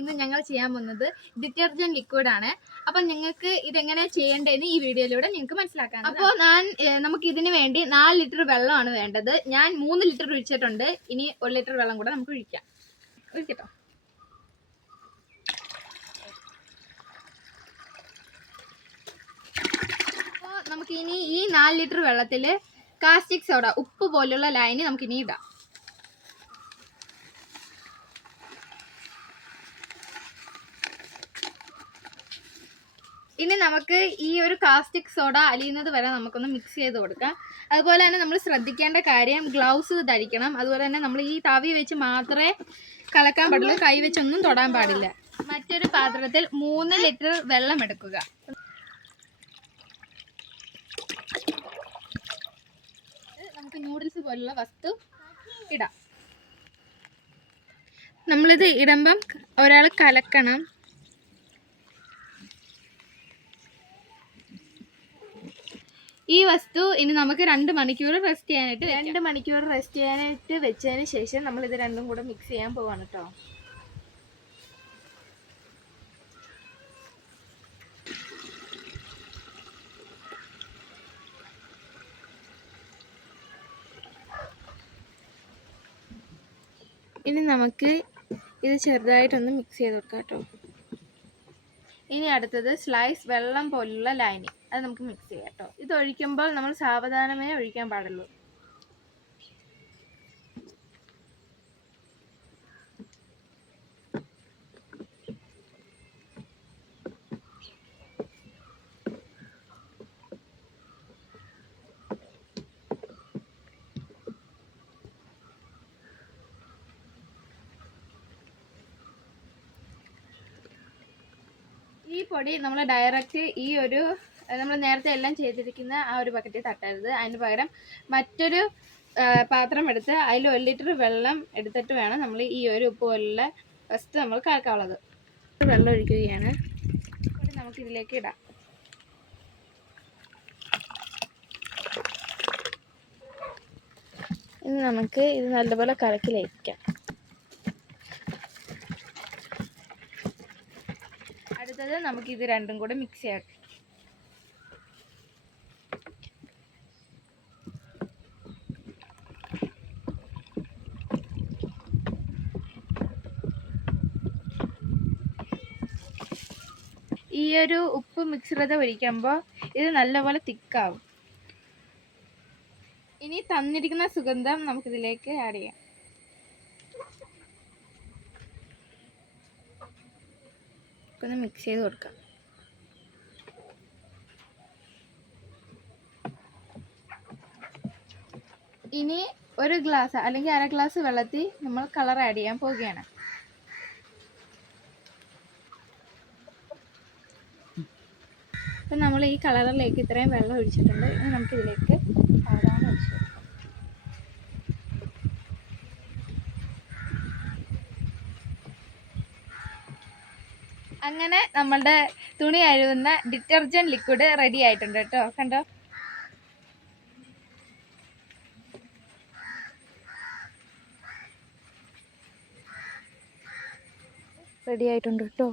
ഇന്ന് ഞങ്ങൾ ചെയ്യാൻ പോകുന്നത് ഡിറ്റർജന്റ് ലിക്വിഡ് ആണ്. അപ്പം നിങ്ങൾക്ക് ഇതെങ്ങനെ ചെയ്യേണ്ടതെന്ന് ഈ വീഡിയോയിലൂടെ നിങ്ങൾക്ക് മനസ്സിലാക്കാം. അപ്പോൾ നമുക്ക് ഇതിന് വേണ്ടി 4 ലിറ്റർ വെള്ളമാണ് വേണ്ടത്. ഞാൻ 3 ലിറ്റർ ഒഴിച്ചിട്ടുണ്ട്. ഇനി 1 ലിറ്റർ വെള്ളം കൂടെ നമുക്ക് ഒഴിക്കട്ടോ. അപ്പോൾ നമുക്കിനി ഈ 4 ലിറ്റർ വെള്ളത്തിൽ കാസ്റ്റിക് സോഡ, ഉപ്പ് പോലുള്ള ലൈന് നമുക്കിനി ഇടാം. ഇനി നമുക്ക് ഈ ഒരു കാസ്റ്റിക് സോഡ അലിയുന്നത് വരെ നമുക്കൊന്ന് മിക്സ് ചെയ്ത് കൊടുക്കാം. അതുപോലെ തന്നെ നമ്മൾ ശ്രദ്ധിക്കേണ്ട കാര്യം ഗ്ലൗസ് ധരിക്കണം. അതുപോലെ തന്നെ നമ്മൾ ഈ തവി വെച്ച് മാത്രമേ കലക്കാൻ പാടുള്ളൂ, കൈ വെച്ചൊന്നും തൊടാൻ പാടില്ല. മറ്റൊരു പാത്രത്തിൽ 3 ലിറ്റർ വെള്ളം എടുക്കുക. നമുക്ക് നൂഡിൽസ് പോലുള്ള വസ്തു ഇടാം. നമ്മളിത് ഇടുമ്പം ഒരാൾ കലക്കണം. ഈ വസ്തു ഇനി നമുക്ക് 2 മണിക്കൂർ റെസ്റ്റ് ചെയ്യാനായിട്ട് വെച്ചതിന് ശേഷം നമ്മൾ ഇത് രണ്ടും കൂടെ മിക്സ് ചെയ്യാൻ പോവാണ് കേട്ടോ. ഇനി നമുക്ക് ഇത് ചെറുതായിട്ടൊന്ന് മിക്സ് ചെയ്ത് കൊടുക്കാം കേട്ടോ. ഇനി അടുത്തത് സ്ലൈസ് വെള്ളം പോലുള്ള ലൈനിങ്, അത് നമുക്ക് മിക്സ് ചെയ്യാം കേട്ടോ. ഇത് ഒഴിക്കുമ്പോൾ നമ്മൾ സാവധാനമേ ഒഴിക്കാൻ പാടുള്ളൂ. ഈ പൊടി നമ്മൾ ഡയറക്റ്റ് ഈ ഒരു നമ്മൾ നേരത്തെ എല്ലാം ചെയ്തിരിക്കുന്ന ആ ഒരു ബക്കറ്റിൽ തട്ടരുത്. അതിന് പകരം മറ്റൊരു പാത്രം എടുത്ത് അതിൽ 1 ലിറ്റർ വെള്ളം എടുത്തിട്ട് വേണം നമ്മൾ ഈ ഒരു ഉപ്പ് പോലുള്ള വസ്തു നമ്മൾ കലക്കാനുള്ളത്. വെള്ളം ഒഴിക്കുകയാണ്. നമുക്കിതിലേക്ക് ഇടാം. ഇനി നമുക്ക് ഇത് നല്ലപോലെ കലക്കി ലയിക്കാം. അടുത്തത് നമുക്ക് ഇത് രണ്ടും കൂടെ മിക്സ് ചെയ്യാം. ഈ ഒരു ഉപ്പ് മിക്സറത് ഒഴിക്കുമ്പോൾ ഇത് നല്ലപോലെ തിക്കാവും. ഇനി തന്നിരിക്കുന്ന സുഗന്ധം നമുക്കിതിലേക്ക് ആഡ് ചെയ്യാം. ഒന്ന് മിക്സ് ചെയ്ത് കൊടുക്കാം. ഇനി 1 ഗ്ലാസ് അല്ലെങ്കിൽ 1/2 ഗ്ലാസ് വെള്ളത്തിൽ നമ്മൾ കളർ ആഡ് ചെയ്യാൻ പോവുകയാണ്. അപ്പം നമ്മൾ ഈ കളറിലേക്ക് ഇത്രയും വെള്ളം ഒഴിച്ചിട്ടുണ്ട്. ഇനി നമുക്കിതിലേക്ക് സാധാരണ ഒഴിച്ചു കൊടുക്കാം. അങ്ങനെ നമ്മളുടെ തുണി കഴുകുന്ന ഡിറ്റർജന്റ് ലിക്വിഡ് റെഡി ആയിട്ടുണ്ട് കേട്ടോ. കണ്ടോ, റെഡി ആയിട്ടുണ്ട് കേട്ടോ.